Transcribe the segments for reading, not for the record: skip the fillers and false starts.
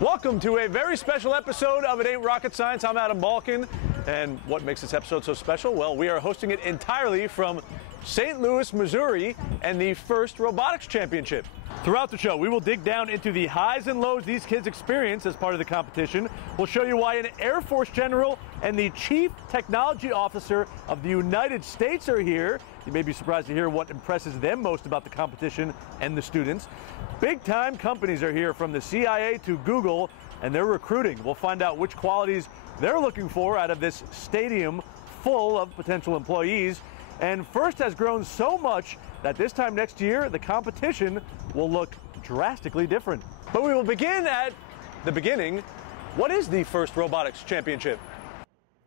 Welcome to a very special episode of It Ain't Rocket Science. I'm Adam Balkin, and what makes this episode so special? Well, we are hosting it entirely from St. Louis, Missouri, and the first Robotics Championship. Throughout the show, we will dig down into the highs and lows these kids experience as part of the competition. We'll show you why an Air Force general and the Chief Technology Officer of the United States are here. You may be surprised to hear what impresses them most about the competition and the students. Big-time companies are here, from the CIA to Google, and they're recruiting. We'll find out which qualities they're looking for out of this stadium full of potential employees. And FIRST has grown so much that this time next year, the competition will look drastically different. But we will begin at the beginning. What is the FIRST Robotics Championship?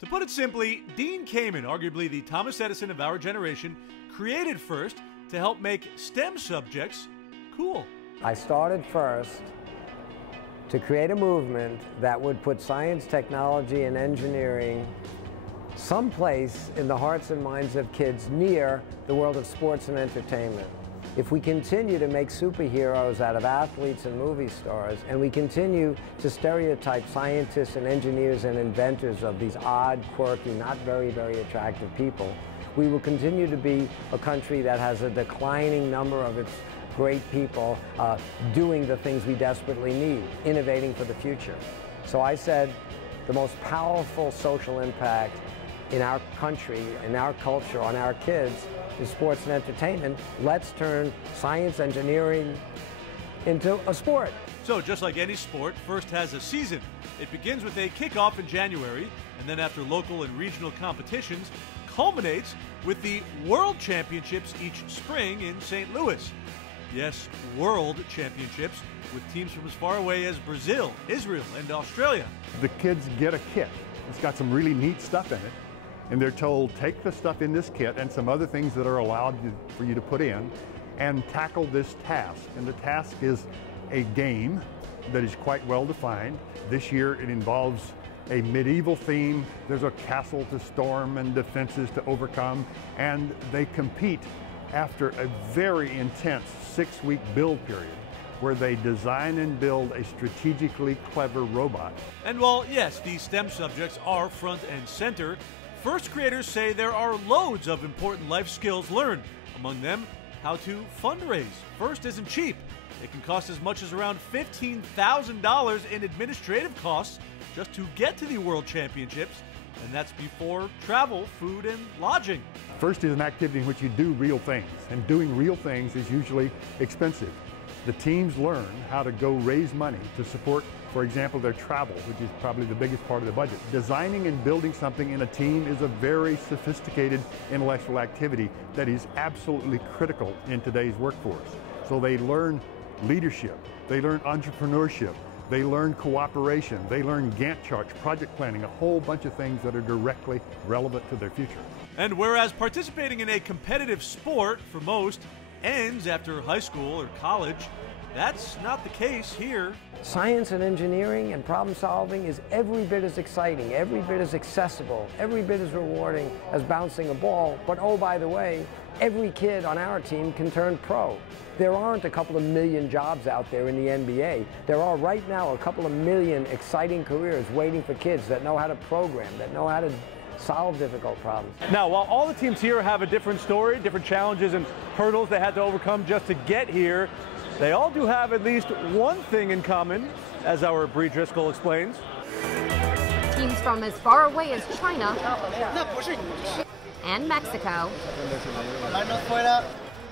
To put it simply, Dean Kamen, arguably the Thomas Edison of our generation, created FIRST to help make STEM subjects cool. I started FIRST to create a movement that would put science, technology, and engineering someplace in the hearts and minds of kids near the world of sports and entertainment. If we continue to make superheroes out of athletes and movie stars, and we continue to stereotype scientists and engineers and inventors of these odd, quirky, not very, very attractive people, we will continue to be a country that has a declining number of its great people doing the things we desperately need, innovating for the future. So I said the most powerful social impact in our country, in our culture, on our kids, is sports and entertainment. Let's turn science, engineering into a sport. So just like any sport, FIRST has a season. It begins with a kickoff in January, and then after local and regional competitions, culminates with the World Championships each spring in St. Louis. Yes, World Championships, with teams from as far away as Brazil, Israel, and Australia. The kids get a kit. It's got some really neat stuff in it, and they're told, take the stuff in this kit and some other things that are allowed for you to put in and tackle this task. And the task is a game that is quite well defined. This year it involves a medieval theme. There's a castle to storm and defenses to overcome, and they compete after a very intense 6-week build period where they design and build a strategically clever robot. And while, yes, these STEM subjects are front and center, FIRST creators say there are loads of important life skills learned. Among them, how to fundraise. FIRST isn't cheap. It can cost as much as around $15,000 in administrative costs just to get to the World Championships, and that's before travel, food, and lodging. FIRST is an activity in which you do real things, and doing real things is usually expensive. The teams learn how to go raise money to support, for example, their travel, which is probably the biggest part of the budget. Designing and building something in a team is a very sophisticated intellectual activity that is absolutely critical in today's workforce. So they learn leadership, they learn entrepreneurship, they learn cooperation, they learn Gantt charts, project planning, a whole bunch of things that are directly relevant to their future. And whereas participating in a competitive sport for most ends after high school or college, that's not the case here. Science and engineering and problem solving is every bit as exciting, every bit as accessible, every bit as rewarding as bouncing a ball. But oh, by the way, every kid on our team can turn pro. There aren't a couple of million jobs out there in the NBA. There are right now a couple of million exciting careers waiting for kids that know how to program, that know how to solve difficult problems. Now, while all the teams here have a different story, different challenges and hurdles they had to overcome just to get here, they all do have at least one thing in common, as our Bree Driscoll explains. Teams from as far away as China and Mexico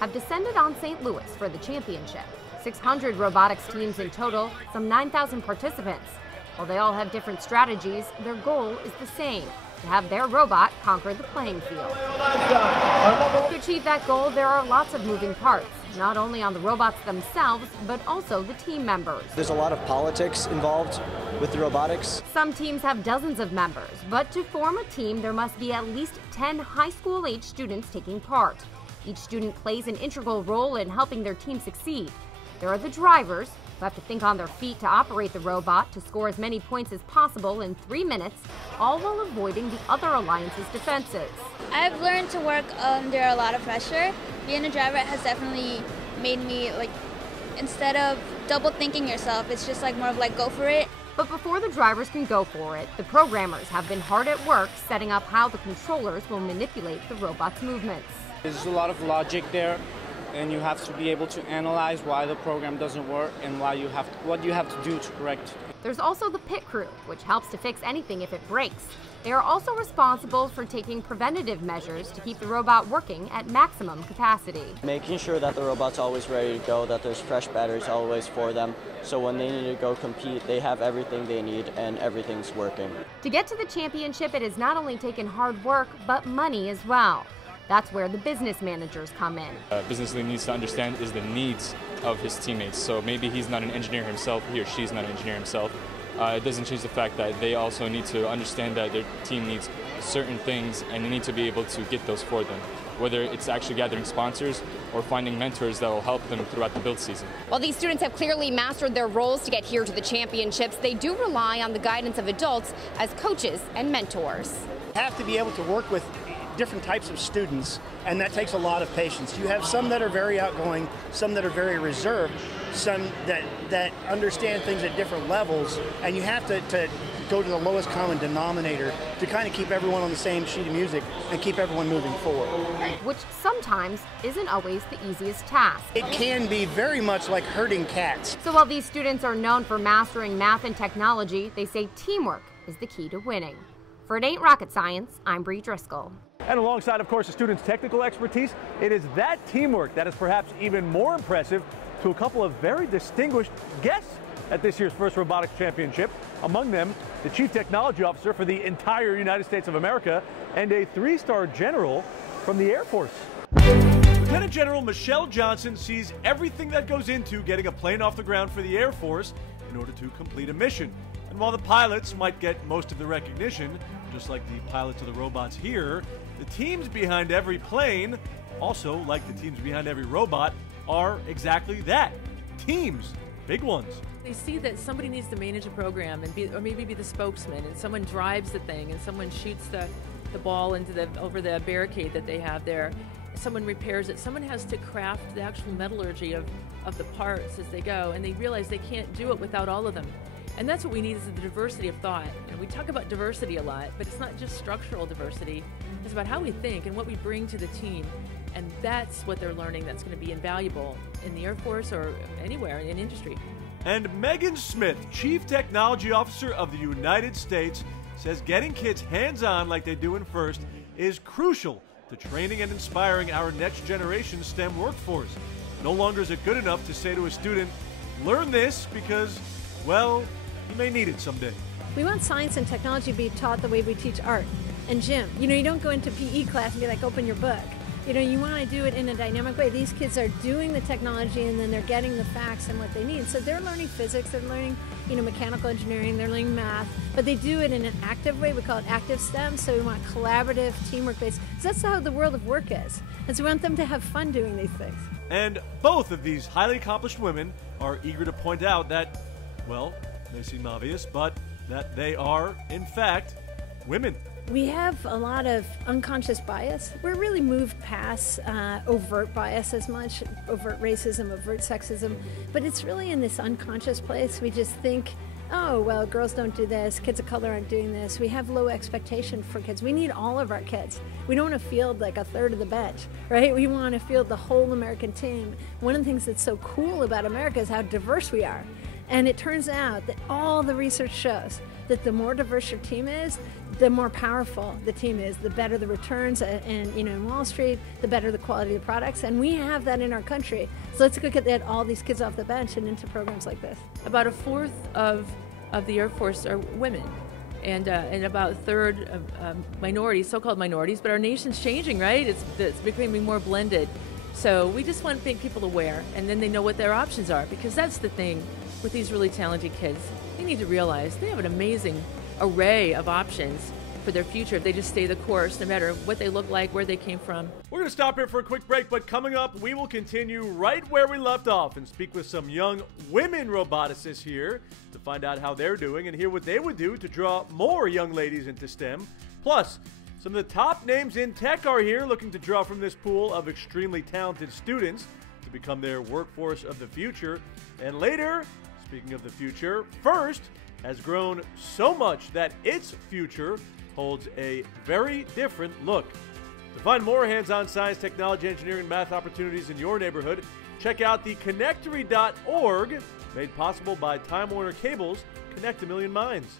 have descended on St. Louis for the championship. 600 robotics teams in total, some 9,000 participants. While they all have different strategies, their goal is the same: to have their robot conquer the playing field. To achieve that goal, there are lots of moving parts, not only on the robots themselves, but also the team members. There's a lot of politics involved with the robotics. Some teams have dozens of members, but to form a team, there must be at least 10 high school-age students taking part. Each student plays an integral role in helping their team succeed. There are the drivers, who have to think on their feet to operate the robot to score as many points as possible in 3 minutes, all while avoiding the other alliance's defenses. I've learned to work under a lot of pressure. Being a driver has definitely made me, instead of double thinking yourself, it's just more of go for it. But before the drivers can go for it, the programmers have been hard at work setting up how the controllers will manipulate the robot's movements. There's a lot of logic there, and you have to be able to analyze why the program doesn't work and what you have to do to correct it. There's also the pit crew, which helps to fix anything if it breaks. They are also responsible for taking preventative measures to keep the robot working at maximum capacity. Making sure that the robot's always ready to go, that there's fresh batteries always for them, so when they need to go compete, they have everything they need and everything's working. To get to the championship, it has not only taken hard work, but money as well. That's where the business managers come in. Business leader needs to understand is the needs of his teammates. So maybe he's not an engineer himself, he or she's not an engineer himself. It doesn't change the fact that they also need to understand that their team needs certain things and they need to be able to get those for them, whether it's actually gathering sponsors or finding mentors that will help them throughout the build season. While these students have clearly mastered their roles to get here to the championships, they do rely on the guidance of adults as coaches and mentors. You have to be able to work with different types of students, and that takes a lot of patience. You have some that are very outgoing, some that are very reserved, some that understand things at different levels, and you have to go to the lowest common denominator to kind of keep everyone on the same sheet of music and keep everyone moving forward. Which sometimes isn't always the easiest task. It can be very much like herding cats. So while these students are known for mastering math and technology, they say teamwork is the key to winning. For It Ain't Rocket Science, I'm Bree Driscoll. And alongside, of course, the students' technical expertise, it is that teamwork that is perhaps even more impressive to a couple of very distinguished guests at this year's first Robotics Championship. Among them, the Chief Technology Officer for the entire United States of America and a 3-star general from the Air Force. Lieutenant General Michelle Johnson sees everything that goes into getting a plane off the ground for the Air Force in order to complete a mission. And while the pilots might get most of the recognition, just like the pilots of the robots here, the teams behind every plane, also like the teams behind every robot, are exactly that. Teams. Big ones. They see that somebody needs to manage a program or maybe be the spokesman, and someone drives the thing, and someone shoots the ball over the barricade that they have there. Someone repairs it. Someone has to craft the actual metallurgy of the parts as they go, and they realize they can't do it without all of them. And that's what we need, is the diversity of thought. And we talk about diversity a lot, but it's not just structural diversity. It's about how we think and what we bring to the team. And that's what they're learning that's going to be invaluable in the Air Force or anywhere in industry. And Megan Smith, Chief Technology Officer of the United States, says getting kids hands-on like they do in FIRST is crucial to training and inspiring our next generation STEM workforce. No longer is it good enough to say to a student, learn this because, well, you may need it someday. We want science and technology to be taught the way we teach art and gym. You don't go into PE class and be like, open your book. You want to do it in a dynamic way. These kids are doing the technology and then they're getting the facts and what they need. So they're learning physics, they're learning, mechanical engineering, they're learning math, but they do it in an active way. We call it active STEM, so we want collaborative, teamwork-based. So that's how the world of work is. And so we want them to have fun doing these things. And both of these highly accomplished women are eager to point out that, well, they seem obvious, but that they are, in fact, women. We have a lot of unconscious bias. We're really moved past overt bias as much, overt racism, overt sexism, but it's really in this unconscious place. We just think, oh, well, girls don't do this, kids of color aren't doing this. We have low expectation for kids. We need all of our kids. We don't want to field like a third of the bench, right? We want to field the whole American team. One of the things that's so cool about America is how diverse we are. And it turns out that all the research shows that the more diverse your team is, the more powerful the team is, the better the returns, and in Wall Street, the better the quality of the products. And we have that in our country. So let's go get all these kids off the bench and into programs like this. About a fourth of the Air Force are women, and about a third of minorities, so-called minorities. But our nation's changing, right? It's becoming more blended. So we just want to make people aware, and then they know what their options are, because that's the thing with these really talented kids. They need to realize they have an amazing array of options for their future if they just stay the course, no matter what they look like, where they came from. We're going to stop here for a quick break, but coming up, we will continue right where we left off and speak with some young women roboticists here to find out how they're doing and hear what they would do to draw more young ladies into STEM. Plus, some of the top names in tech are here looking to draw from this pool of extremely talented students to become their workforce of the future. And later, speaking of the future, FIRST has grown so much that its future holds a very different look. To find more hands-on science, technology, engineering, and math opportunities in your neighborhood, check out the Connectory.org, made possible by Time Warner Cable's Connect a Million Minds.